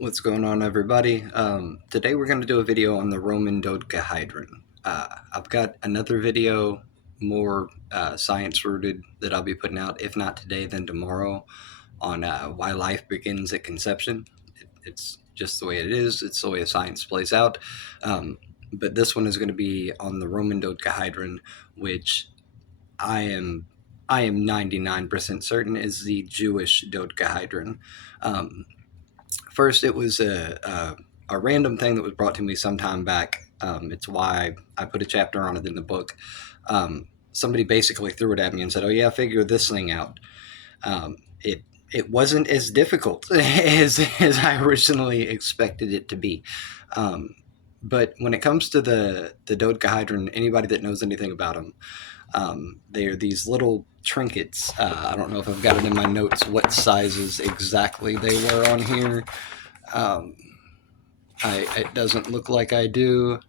What's going on, everybody? Today we're going to do a video on the Roman Dodecahedron. I've got another video, more science rooted, that I'll be putting out, if not today, then tomorrow, on why life begins at conception. It's just the way it is, it's the way science plays out. But this one is going to be on the Roman Dodecahedron, which I am I am 99% certain is the Jewish dodecahedron. Um, First, it was a random thing that was brought to me some time back. It's why I put a chapter on it in the book. Somebody basically threw it at me and said, "Oh yeah, figure this thing out." It wasn't as difficult as I originally expected it to be. Um, but when it comes to the dodecahedron, anybody that knows anything about them, they are these little trinkets. I don't know if I've got it in my notes what sizes exactly they were on here. Um, it doesn't look like I do,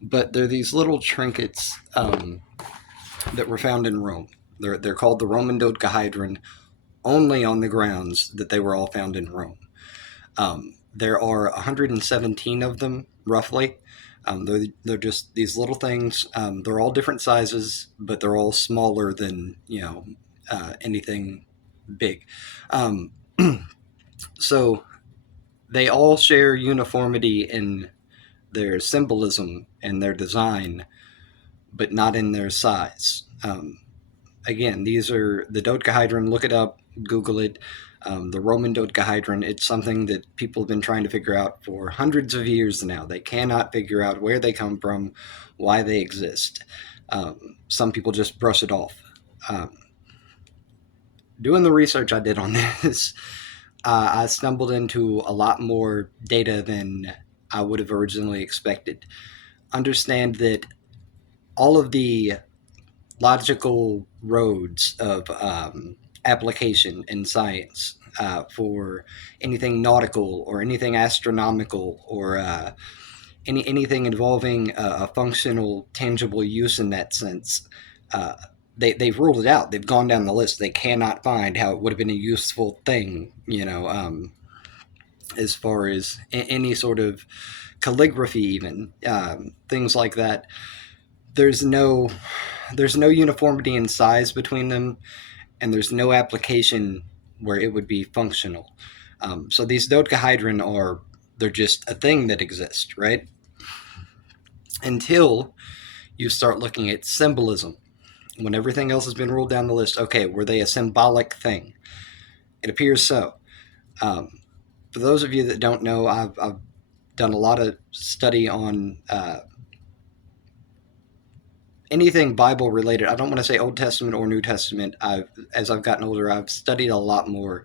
but they're these little trinkets that were found in Rome. They're called the Roman Dodecahedron only on the grounds that they were all found in Rome. There are 117 of them, roughly. They're just these little things. They're all different sizes, but they're all smaller than anything big. Um, so they all share uniformity in their symbolism and their design, but not in their size. Again, these are the dodecahedron. Look it up, Google it. The Roman dodecahedron, it's something that people have been trying to figure out for hundreds of years now. They cannot figure out where they come from, why they exist. Some people just brush it off. Um, Doing the research I did on this, I stumbled into a lot more data than I would have originally expected. Understand that all of the logical roads of application in science for anything nautical or anything astronomical or anything involving a functional, tangible use in that sense. They've ruled it out. They've gone down the list. They cannot find how it would have been a useful thing, as far as any sort of calligraphy, even things like that. There's no there's no uniformity in size between them, and there's no application where it would be functional. So these dodecahedron they're just a thing that exists, right? Until you start looking at symbolism. When everything else has been ruled down the list, okay, were they a symbolic thing? It appears so. Um, for those of you that don't know, I've done a lot of study on anything Bible related. I don't want to say Old Testament or New Testament. As I've gotten older, I've studied a lot more,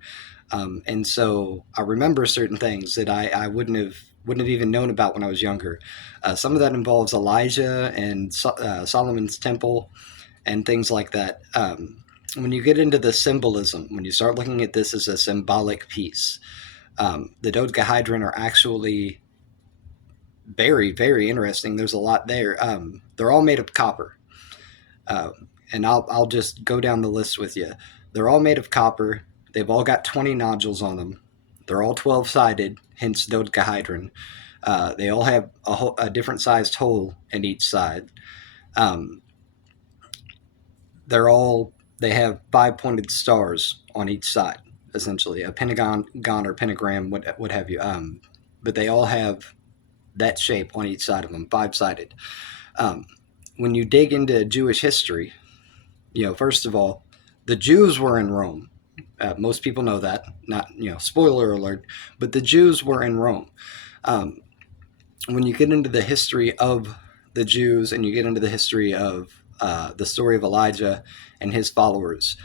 and so I remember certain things that I wouldn't have even known about when I was younger. Some of that involves Elijah and Solomon's temple and things like that. When you get into the symbolism, when you start looking at this as a symbolic piece, the dodecahedron are actually very, very interesting. There's a lot there. They're all made of copper. Uh, and I'll just go down the list with you. They're all made of copper. They've all got 20 nodules on them. They're all 12 sided, hence dodecahedron. They all have a different sized hole in each side. Um, they have 5 pointed stars on each side, essentially a pentagon or pentagram, what have you. But they all have that shape on each side of them, 5 sided. Um, when you dig into Jewish history, first of all, the Jews were in Rome. Most people know that. Not, spoiler alert, but the Jews were in Rome. Um, when you get into the history of the Jews and you get into the history of the story of Elijah and his followers,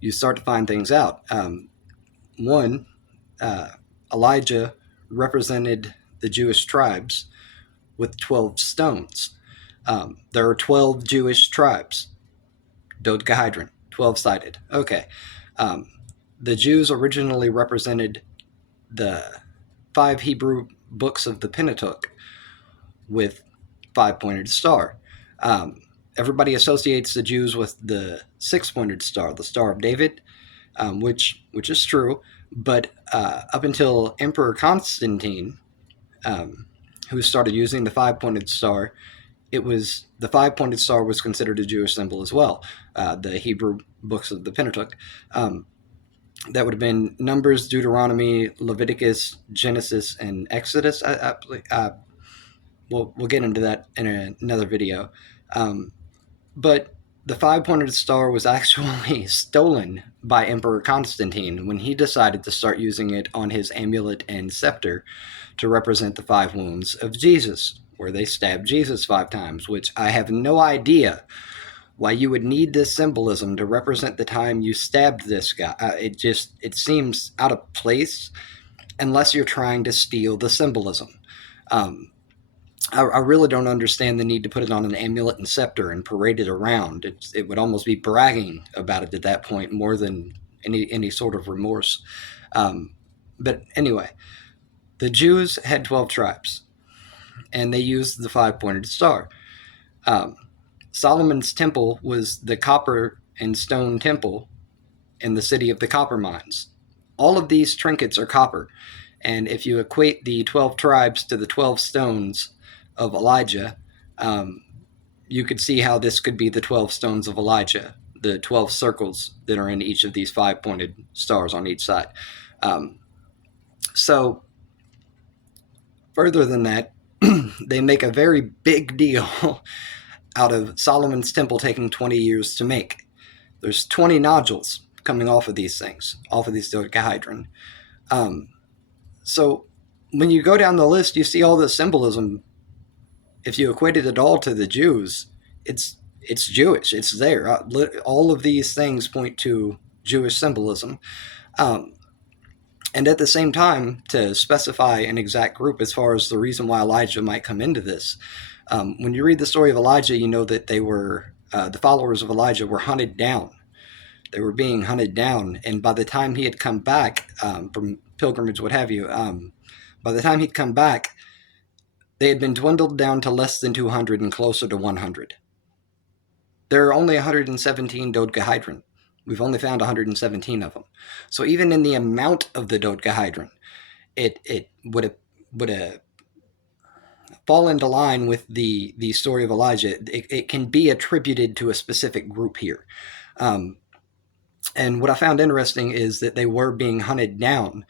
you start to find things out. One, Elijah represented the Jewish tribes with 12 stones. There are 12 Jewish tribes. Dodecahedron, 12 sided. Okay. Um, the Jews originally represented the 5 Hebrew books of the Pentateuch with 5 pointed star. Everybody associates the Jews with the 6 pointed star, the Star of David, which is true, But up until Emperor Constantine, who started using the five-pointed star, the five-pointed star was considered a Jewish symbol as well. The Hebrew books of the Pentateuch. That would have been Numbers, Deuteronomy, Leviticus, Genesis, and Exodus. We'll get into that in another video. But the five-pointed star was actually stolen by Emperor Constantine when he decided to start using it on his amulet and scepter to represent the 5 wounds of Jesus, where they stabbed Jesus 5 times, which I have no idea why you would need this symbolism to represent the time you stabbed this guy. It seems out of place unless you're trying to steal the symbolism. Um, I really don't understand the need to put it on an amulet and scepter and parade it around. It would almost be bragging about it at that point more than any sort of remorse. But anyway, the Jews had 12 tribes, and they used the five-pointed star. Solomon's temple was the copper and stone temple in the city of the copper mines. All of these trinkets are copper, and if you equate the 12 tribes to the 12 stones of Elijah, you could see how this could be the 12 stones of Elijah, the 12 circles that are in each of these five-pointed stars on each side. So further than that, they make a very big deal out of Solomon's temple taking 20 years to make. There's 20 nodules coming off of these things, off of these dodecahedron. So when you go down the list, you see all the symbolism. If you equated it all to the Jews, it's Jewish. It's there. All of these things point to Jewish symbolism. And at the same time, to specify an exact group as far as the reason why Elijah might come into this, when you read the story of Elijah, you know that they were the followers of Elijah were hunted down. They were being hunted down, and by the time he had come back from pilgrimage, what have you, by the time he'd come back, they had been dwindled down to less than 200 and closer to 100. There are only 117 dodecahedron. We've only found 117 of them. So even in the amount of the dodecahedron, it would have fall into line with the story of Elijah. It can be attributed to a specific group here. And what I found interesting is that they were being hunted down.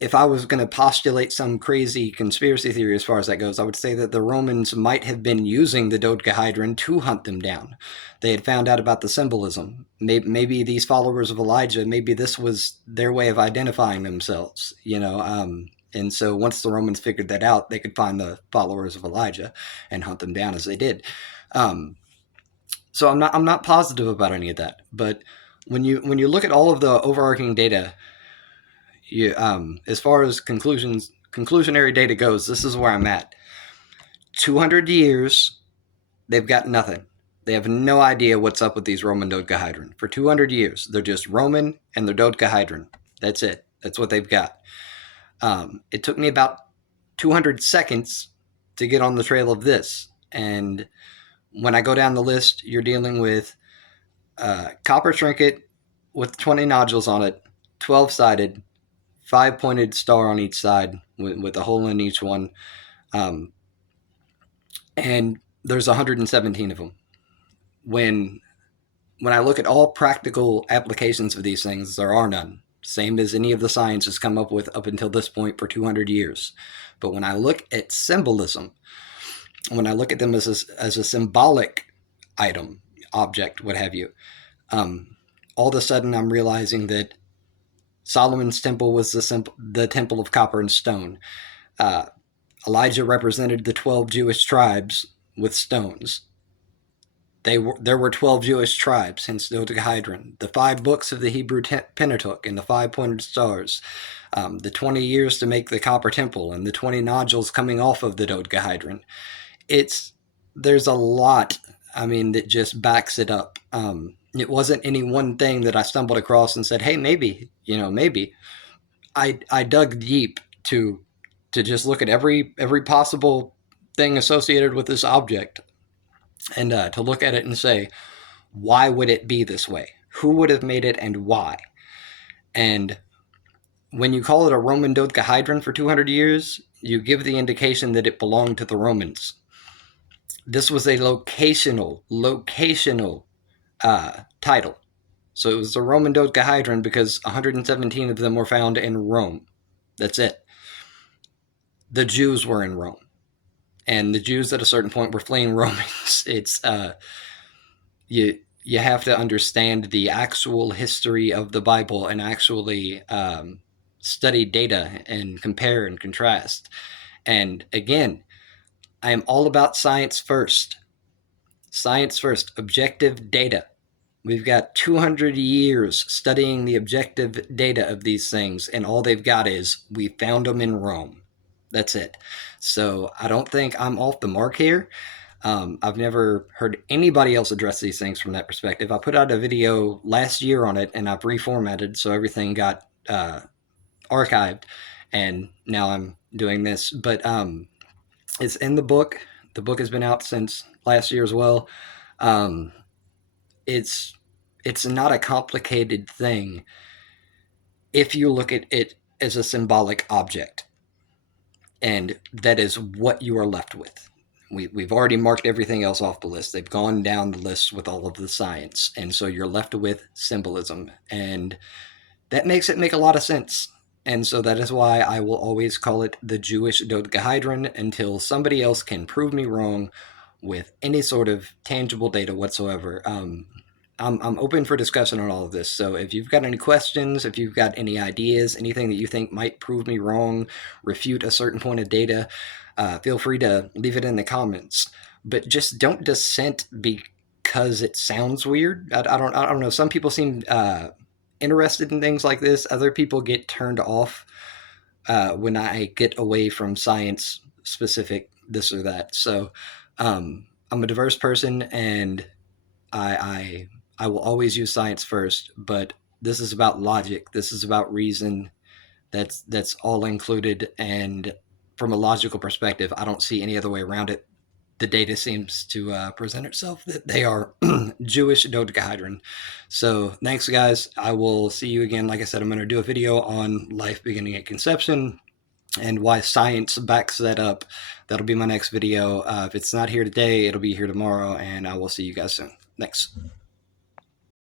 If I was going to postulate some crazy conspiracy theory as far as that goes, I would say that the Romans might have been using the dodecahedron to hunt them down. They had found out about the symbolism. Maybe these followers of Elijah, maybe this was their way of identifying themselves, and so once the Romans figured that out, they could find the followers of Elijah and hunt them down as they did. So I'm not positive about any of that. But when you look at all of the overarching data, as far as conclusionary data goes, this is where I'm at. 200 years, they've got nothing. They have no idea what's up with these Roman dodecahedron. For 200 years, they're just Roman and they're dodecahedron. That's it. That's what they've got. It took me about 200 seconds to get on the trail of this. And when I go down the list, you're dealing with copper trinket with 20 nodules on it, 12-sided, 5-pointed star on each side with a hole in each one. And there's 117 of them. When I look at all practical applications of these things, there are none. Same as any of the science has come up with up until this point for 200 years. But when I look at symbolism, when I look at them as a symbolic item, object, what have you, all of a sudden I'm realizing that Solomon's temple was the temple of copper and stone. Elijah represented the 12 Jewish tribes with stones. There were 12 Jewish tribes, hence the dodecahedron. The 5 books of the Hebrew Pentateuch and the 5-pointed stars. The 20 years to make the copper temple and the 20 nodules coming off of the dodecahedron. There's a lot, that just backs it up. It wasn't any one thing that I stumbled across and said, hey, maybe. I dug deep to just look at every possible thing associated with this object and to look at it and say, why would it be this way? Who would have made it and why? And when you call it a Roman dodecahedron for 200 years, you give the indication that it belonged to the Romans. This was a locational title. So it was the Roman dodecahedron because 117 of them were found in Rome. That's it. The Jews were in Rome, and the Jews at a certain point were fleeing Romans. It's you have to understand the actual history of the Bible and actually study data and compare and contrast. And again, I am all about science first. Science first, objective data. We've got 200 years studying the objective data of these things, and all they've got is we found them in Rome. That's it. So I don't think I'm off the mark here. I've never heard anybody else address these things from that perspective. I put out a video last year on it, and I've reformatted so everything got archived, and now I'm doing this. But it's in the book. The book has been out since last year as well. Um, it's it's not a complicated thing if you look at it as a symbolic object, and that is what you are left with. We've already marked everything else off the list. They've gone down the list with all of the science, and so you're left with symbolism, and that makes it make a lot of sense. And so that is why I will always call it the Jewish dodecahedron until somebody else can prove me wrong with any sort of tangible data whatsoever. I'm open for discussion on all of this. So if you've got any questions, if you've got any ideas, anything that you think might prove me wrong, refute a certain point of data, feel free to leave it in the comments. But just don't dissent because it sounds weird. I don't know. Some people seem interested in things like this. Other people get turned off when I get away from science specific this or that. So I'm a diverse person, and I will always use science first. But this is about logic. This is about reason. That's all included. And from a logical perspective, I don't see any other way around it. The data seems to present itself that they are Jewish dodecahedron. So thanks, guys. I will see you again. Like I said, I'm going to do a video on life beginning at conception and why science backs that up. That'll be my next video. If it's not here today, it'll be here tomorrow, and I will see you guys soon. Thanks.